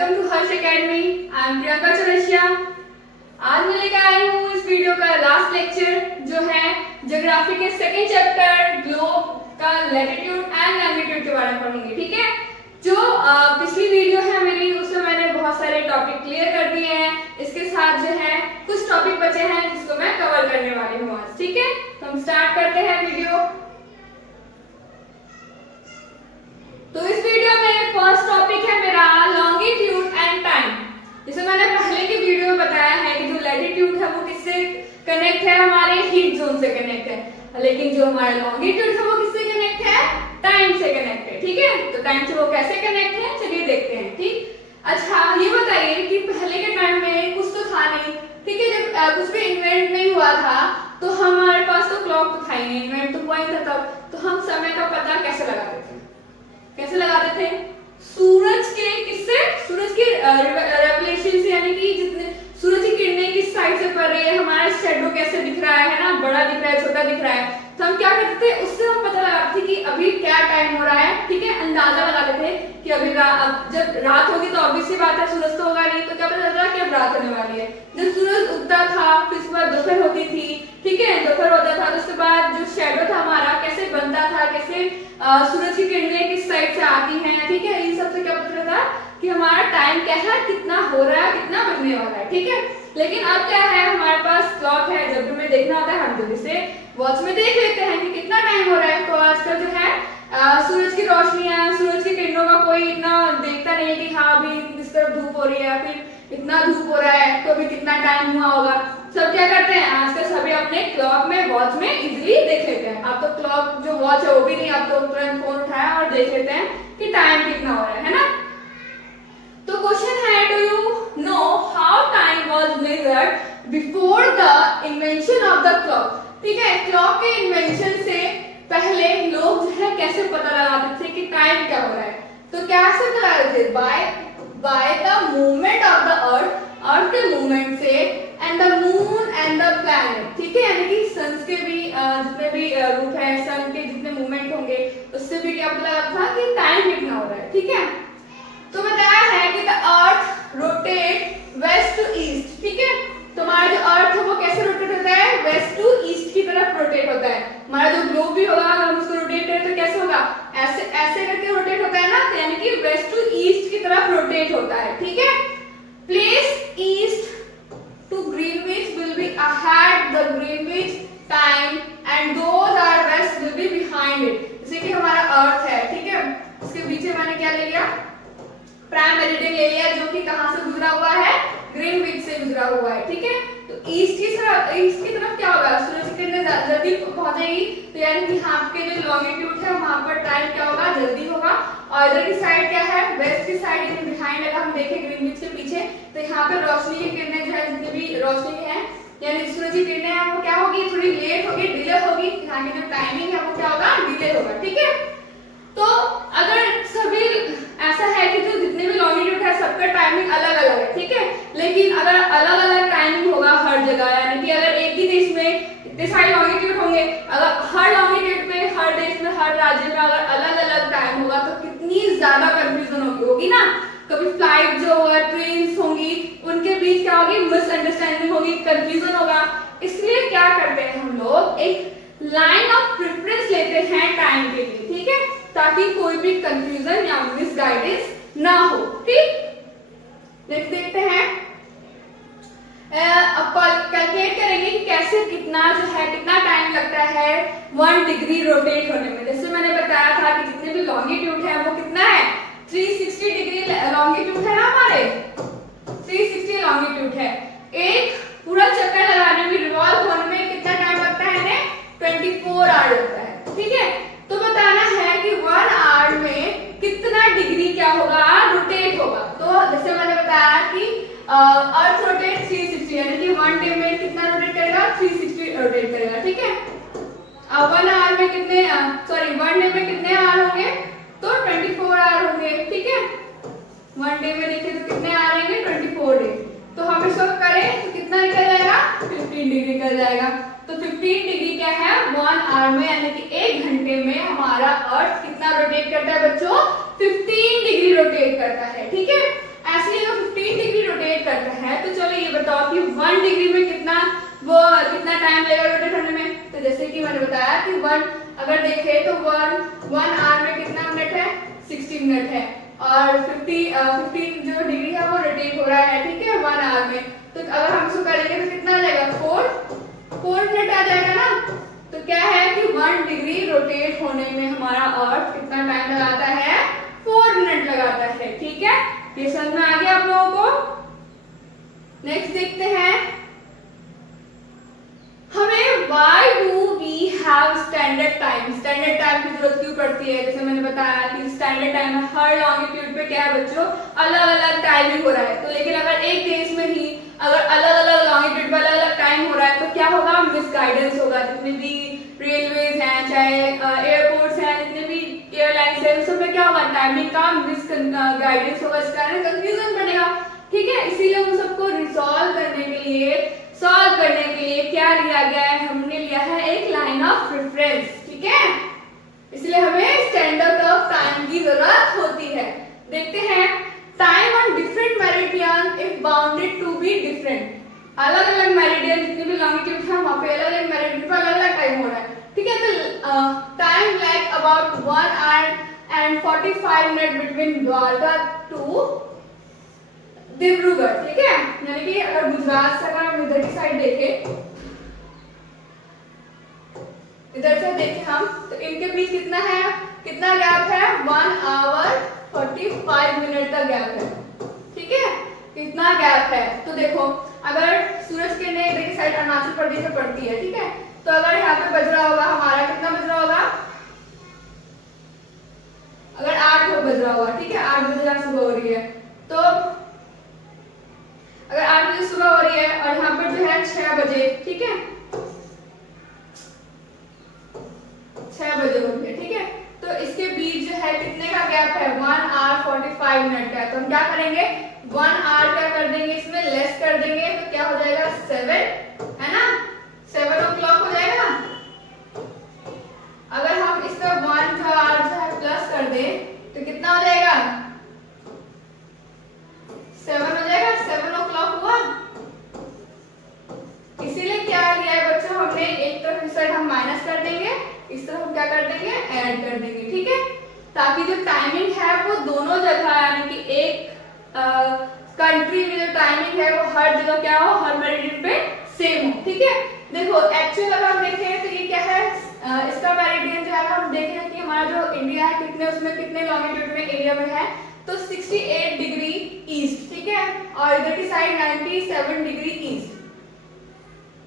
Welcome to Harsh academy. I am Priyanka Chaurasia. आज मैं लेकर आई हूँ इस वीडियो का लास्ट लेक्चर जो है ज्योग्राफी के सेकंड चैप्टर ग्लोब का लैटिट्यूड एंड लॉन्गिट्यूड के बारे में पढ़ेंगे। ठीक है, जो पिछली वीडियो है मेरी उसमें मैंने बहुत सारे टॉपिक क्लियर कर दिए हैं। इसके साथ जो है कुछ टॉपिक बचे हैं जिसको मैं कवर करने वाली हूँ आज। ठीक है, तो हम स्टार्ट करते हैं वीडियो। तो इस वीडियो में फर्स्ट टॉपिक है मेरा लॉन्गिट्यूड एंड टाइम। जैसे मैंने पहले की वीडियो में बताया है कि जो लैटिट्यूड है वो किससे कनेक्ट है, हमारे हीट जोन से कनेक्ट है, लेकिन जो हमारा लॉन्गिट्यूड है वो किससे कनेक्ट है, टाइम से कनेक्ट है। ठीक है, तो टाइम से वो कैसे कनेक्ट है चलिए देखते हैं। ठीक, अच्छा ये बताइए कि पहले के टाइम में कुछ तो था नहीं, ठीक है, जब कुछ भी इन्वेंट नहीं हुआ था तो हमारे पास तो क्लॉक तो था ही नहीं, इन्वेंट तो हुआ ही था तब, तो हम समय का पता कैसे लगाते थे? कैसे लगाते थे? सूरज के किससे? सूरज के रेवलेशन से, यानी कि जितने सूरज की किरणें किस साइड से पड़ रही है, हमारा शैडो कैसे दिख रहा है ना, बड़ा दिख रहा है, छोटा दिख रहा है, तो हम क्या करते थे, उससे हम पता लगाते थे कि अभी क्या टाइम हो रहा है। ठीक है, अंदाजा लगाते थे कि अभी अब जब रात होगी तो ऑब्वियस सी बात है सूरज तो होगा नहीं, तो क्या पता चलता कि अब रात होने वाली है। जब सूरज उगता था फिर उसके बाद दोपहर होती थी, ठीक है, दोपहर होता था तो उसके बाद जो शैडो था हमारा कैसे बनता था, कैसे सूरज की किरणें किस साइड से आती हैं, ठीक है, इन सब से क्या पता चलता कि हमारा टाइम क्या है, कितना हो रहा है, कितना बजने वाला है। ठीक है, लेकिन अब क्या है, हमारे पास क्लॉक है, जब भी हमें देखना होता है हम जल्दी से वॉच में देख लेते हैं कि कितना टाइम हो रहा है। तो आजकल जो है सूरज की रोशनियां, सूरज की किरणों का कोई इतना देखता नहीं है कि हाँ अभी इस तरफ धूप हो रही है, फिर इतना धूप हो रहा है तो अभी कितना टाइम हुआ होगा। सब क्या करते हैं आजकल, सभी अपने क्लॉक में, वॉच में इजीली देख लेते हैं। अब तो क्लॉक जो वॉच है वो भी नहीं, अब तो तुरंत फोन उठाया और देख लेते हैं कि टाइम कितना हो रहा है ना। तो क्वेश्चन है, do you know how time was measured before the invention of the clock? ठीक है, क्लॉक के इन्वेंशन से पहले लोग जो है कैसे पता लगाते थे कि टाइम क्या हो रहा है? तो कैसे पता लगाते थे? By the movement of the earth के मूवमेंट से, and the moon and the planet. ठीक है, यानी कि सन के भी जितने भी रूप है, सन के जितने मूवमेंट होंगे उससे भी क्या पता लगता था कि टाइम कितना हो रहा है। ठीक है, तो बताया है कि the earth rotate west to east. ठीक है, तो हमारा जो अर्थ है वो कैसे रोटेट होता है, वेस्ट टू ईस्ट की तरफ रोटेट होता है। हमारा जो ग्लोब भी होगा अगर हम उसको रोटेट करें तो कैसे होगा, ऐसे ऐसे करके रोटेट होता है ना, तो यानी कि वेस्ट टू ईस्ट की तरफ रोटेट होता है। ठीक है, place east to Greenwich will be ahead the Greenwich time and those are west will be behind it. जैसे कि हमारा अर्थ है, ठीक है, उसके पीछे मैंने क्या ले लिया, प्राइम मेरिडियन ले लिया, जो कि कहां से गुजरा हुआ है, ग्रीनविच से गुजरा हुआ है। ठीक है, तो ईस्ट की तरफ क्या होगा, सूरज की किरणें जल्दी पहुंचेगी, तो यानी कि यहाँ के जो लॉन्गिट्यूड है वहां पर टाइम क्या होगा, जल्दी होगा। और इधर की साइड क्या है, वेस्ट की साइड, यानी बिहाइंड अगर हम देखें ग्रीनविच के पीछे, तो यहाँ पे रोशनी की किरणें जो है, जितनी भी रोशनी है यानी सूरज की किरणें हैं वो क्या होगी, थोड़ी लेट होगी, डिले होगी, यहाँ की जो टाइमिंग है वो क्या होगा, डिले होगा। ठीक है, तो अगर सभी ऐसा है कि जो जितने भी लॉन्गिट्यूड है सबका टाइमिंग अलग अलग है, ठीक है, लेकिन अगर अलग अलग टाइमिंग होगा हर जगह, यानी कि अगर एक ही देश में इतने सारे लॉन्गिट्यूड होंगे, अगर हर लॉन्गिट्यूड में, हर देश में, हर राज्य में अगर अलग अलग टाइम होगा तो कितनी ज्यादा कंफ्यूजन होगी ना। कभी फ्लाइट जो है, ट्रेन होंगी, उनके बीच क्या होगी, मिसअंडरस्टैंडिंग होगी, कंफ्यूजन होगा। इसलिए क्या करते हैं हम लोग, एक लाइन ऑफ प्रेफरेंस लेते हैं टाइम के लिए, ठीक है, ताकि कोई भी कंफ्यूजन या मिसगाइडेंस ना हो। ठीक, नेक्स्ट देखते हैं, अब कैलकुलेट करेंगे कि कैसे कितना जो है, कितना टाइम लगता है 1 डिग्री रोटेट होने में। जैसे मैंने बताया था कि जितने भी लॉन्गिट्यूड है वो कितना है, 360 डिग्री लॉन्गिट्यूड है ना, हमारे 360 लॉन्गिट्यूड है। एक पूरा चक्कर लगाने में, रिवॉल्व होने में कितना टाइम लगता है, 24 आवर लगता है। ठीक है, तो बताना है कि 1 आवर में कितना डिग्री क्या होगा, रोटेट होगा। तो जैसे मैंने बताया कि अर्थ रोटेट 360, यानी कि 1 डे में कितना रोटेट करेगा, 360 रोटेट करेगा। ठीक है, 1 आवर में कितने, 1 डे में कितने आवर होंगे, तो 24 आवर होंगे। ठीक है, 1 डे में देखें तो कितने आवर आएंगे, 24 डे। तो हम इसको करें तो कितना निकल जाएगा, 15 डिग्री निकल जाएगा। तो 15 डिग्री क्या है, 1 आवर में, यानी कि 1 घंटे में हमारा अर्थ कितना रोटेट करता है बच्चों, 15 डिग्री रोटेट करता है। ठीक है, ऐसे मैंने बताया कि वन अगर देखें तो वन आवर में कितना मिनट है, 60 मिनट है, और 15 जो डिग्री है वो रोटेट हो रहा है, ठीक है, 1 आवर में। तो अगर हम इसको करेंगे तो कितना आ जाएगा, 4 मिनट आ जाएगा ना। तो क्या है कि 1 डिग्री रोटेट होने में हमारा अर्थ कितना टाइम लगाता है, 4 मिनट लगाता है, ठीक है। ये समझ में आ गया आप लोगों को। नेक्स्ट देखते हैं, हमें why do we have standard time, standard time की जरूरत क्यों पड़ती है। जैसे मैंने बताया कि स्टैंडर्ड टाइम में हर लॉन्गिट्यूड पे क्या है बच्चों, अलग अलग टाइमिंग हो रहा है। तो लेकिन अगर एक देश में ही अगर अलग अलग लॉन्गिट्यूड पे अलग अलग टाइम हो रहा है तो क्या होगा, मिसगाइडेंस होगा। जितने भी रेलवेज हैं, चाहे एयरपोर्ट्स हैं, जितने भी एयरलाइंस हैं, उसमें क्या होगा, टाइमिंग का मिसगाइडेंस होगा, इस कारण कंफ्यूजन बनेगा, ठीक है। इसीलिए उन सबको सॉल्व करने के लिए क्या लिया गया है, हमने लिया है एक लाइन ऑफ रेफरेंस, ठीक है। इसलिए हमें स्टैंडर्ड ऑफ टाइम की जरूरत होती है। देखते हैं, time on different meridian if bounded to be different. अलग अलग मेरिडियन जितने भी लॉन्गिट्यूड है वहां पे अलग अलग मेरिडियन पर अलग अलग टाइम हो रहा है, ठीक है। तो time like about 1 hour and 45 minutes between Dwarka to Dibrugarh, ठीक है। यानी कि अगर गुजरात से अगर हम इधर की साइड देखें, इधर से देखें हम, तो इनके बीच कितना गैप है, 1 hour 45 मिनट का गैप है, ठीक है। कितना गैप है, तो देखो अगर सूरज किरणें इधर की साइड अरुणाचल प्रदेश में पड़ती है, ठीक है, तो अगर यहाँ पे बज रहा होगा हमारा, कितना बज रहा होगा, अगर 8 बज रहा होगा, ठीक है, 8 बजे सुबह हो रही है, तो अगर 8 बजे सुबह हो रही है और यहाँ पर जो है 6 बजे, ठीक है, 6 बजे हो रही है, ठीक है। तो इसके बीच जो है कितने का गैप है, 1 hour 45 मिनट का। तो हम क्या करेंगे, 1 hour क्या कर देंगे, इसमें लेस कर देंगे, तो क्या हो जाएगा, 7, है ना, 7 o'clock हो जाएगा। अगर हम इसमें 1 hour जो है प्लस कर दें तो कितना हो जाएगा, 7 हो जाएगा, 7 o'clock हुआ। इसीलिए क्या लिया है बच्चों, हमने एक तरफ इस साइड हम माइनस कर देंगे, इस तरफ हम क्या कर देंगे, ऐड कर देंगे, ठीक है, ताकि जो टाइमिंग है वो दोनों जगह, यानी कि एक कंट्री में जो टाइमिंग है वो हर जगह क्या हो, हर मेरिडियन पे सेम हो, ठीक है। देखो एक्चुअल अगर हम देखें तो ये क्या है, इसका मेरिडियन जो है हम देखें कि हमारा जो इंडिया है कितने, उसमें कितने लॉन्गिट्यूड में एरिया में है, तो 68 डिग्री ईस्ट, ठीक है, और इधर की साइड 97 डिग्री ईस्ट,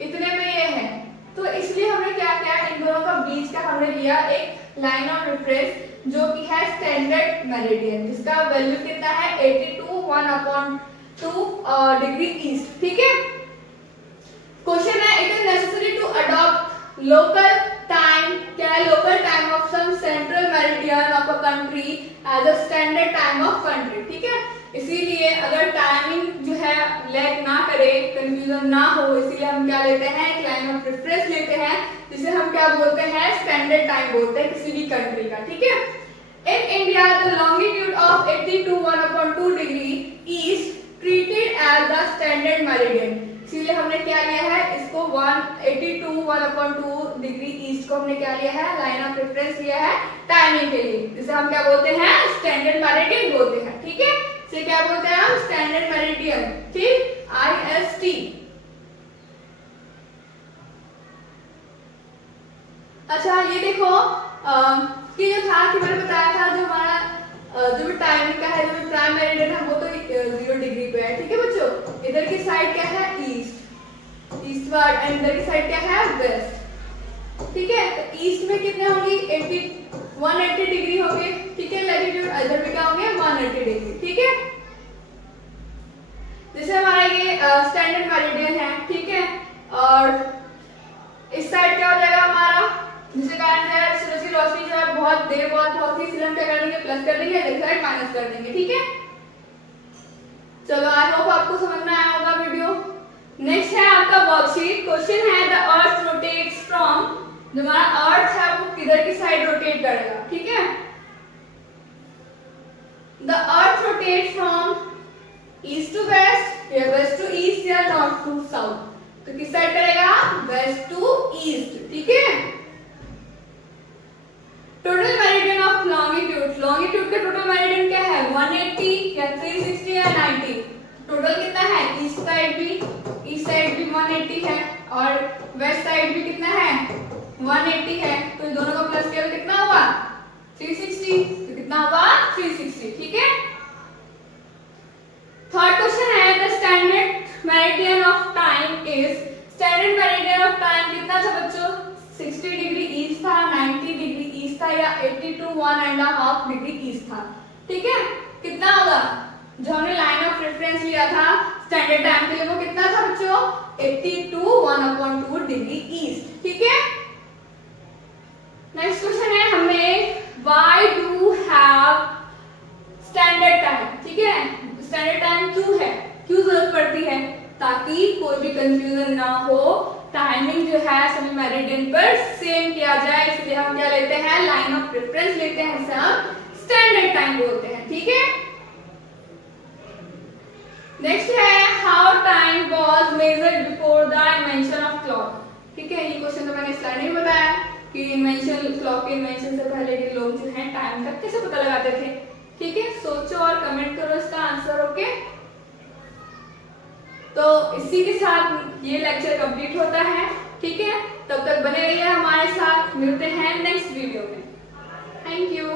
इतने में ये है। तो इसलिए हमने क्या किया, इन दोनों का बीच का हमने लिया एक लाइन ऑफ रेफरेंस जो कि है स्टैंडर्ड मेरिडियन, जिसका वैल्यू कितना है, 82 1/2 डिग्री ईस्ट, ठीक है। क्वेश्चन है, it is necessary to adopt local time, क्या है, local time of some central meridian of a country as a standard time of country, ठीक है। इसीलिए अगर टाइमिंग जो है लैग ना करे, कंफ्यूजन ना हो, इसीलिए हम क्या लेते हैं, एक लाइन ऑफ रेफरेंस लेते हैं, जिसे हम क्या बोलते हैं, स्टैंडर्ड टाइम बोलते हैं किसी भी कंट्री का, ठीक है। In India the longitude of 82 1/2 degree east treated as the standard meridian. इसीलिए हमने क्या लिया है, इसको 82 1/2 डिग्री ईस्ट को हमने क्या लिया है, लाइन ऑफ रेफरेंस लिया है टाइमिंग के लिए, जिसे हम क्या बोलते हैं, स्टैंडर्ड मेरिडियन बोलते हैं, ठीक है। इसे क्या बोलते हैं हम, स्टैंडर्ड मेरिडियन, ठीक, IST। अच्छा ये देखो कि जो था कि मैंने बताया था, जो हमारा जो भी टाइमिंग का है, जो भी प्राइम मेरिडियन है वो तो 0 डिग्री पे है, ठीक है बच्चों। इधर की साइड क्या है, ईस्टवर्ड, एंड इधर की साइड क्या है, वेस्ट, ठीक है। तो ईस्ट में कितने होंगी, 180 डिग्री होंगे, ठीक है, लैटिट्यूड, इधर भी क्या होंगे, 180 डिग्री, ठीक है। जैसे हमारा ये स्टैंडर्ड मेरिडियन है, ठीक है, और इस साइड क्या हो जाएगा हमारा, जिसके कारण जो है सूरज की रोशनी जो है बहुत देर बाद पहुंचती है, इसलिए हम क्या कर देंगे, प्लस कर देंगे, इधर साइड माइनस कर देंगे, ठीक है। चलो आई होप आपको समझ में आया होगा वीडियो। नेक्स्ट है आपका वर्कशीट। क्वेश्चन है, द अर्थ रोटेट्स फ्रॉम, जो हमारा अर्थ है वो किधर की साइड रोटेट करेगा, ठीक है। The earth rotates from east to west, या वेस्ट टू ईस्ट, या नॉर्थ टू साउथ। तो किस साइड करेगा, वेस्ट टू ईस्ट, ठीक है। Total meridian of longitude, longitude का टोटल मेरिडियन क्या है, 180 या 360 या 90। टोटल कितना है, ईस्ट साइड भी 180 है और वेस्ट साइड भी कितना है 180 है, तो इन दोनों का प्लस किया तो कितना हुआ 360, तो कितना हुआ 360, ठीक है। थर्ड क्वेश्चन है the standard meridian of time is, standard meridian of time कितना था बच्चों, 60 डिग्री ईस्ट था, 90 डिग्री ईस्ट था या 80 to 1.5 डिग्री ईस्ट था, ठीक है। कितना होगा, जो हमने लाइन ऑफ रेफरेंस लिया था स्टैंडर्ड टाइम के लिए वो कितना था बच्चों, 80 to 1/2 डिग्री ईस्ट, ठीक है। नेक्स्ट क्वेश्चन है हमें why do have standard time, ठीक है। स्टैंडर्ड टाइम क्यों है, क्यों जरूरत पड़ती है, ताकि कोई भी कंफ्यूजन ना हो, टाइमिंग जो है सभी मेरिडियन पर सेम किया जाए, इसलिए हम क्या लेते हैं, लाइन ऑफ रेफरेंस लेते हैं, इसे हम स्टैंडर्ड टाइम बोलते हैं, ठीक है। नेक्स्ट है how time was measured before the invention of clock, ठीक है। ये क्वेश्चन तो मैंने स्लाइड में बताया कि इन्वेंशन, क्लॉक के इन्वेंशन से पहले के लोग जो हैं टाइम का कैसे पता लगाते थे, ठीक है। सोचो और कमेंट करो इसका आंसर, ओके। तो इसी के साथ ये लेक्चर कंप्लीट होता है, ठीक है। तब तक बने रहिए हमारे साथ, मिलते हैं नेक्स्ट वीडियो में। Thank you.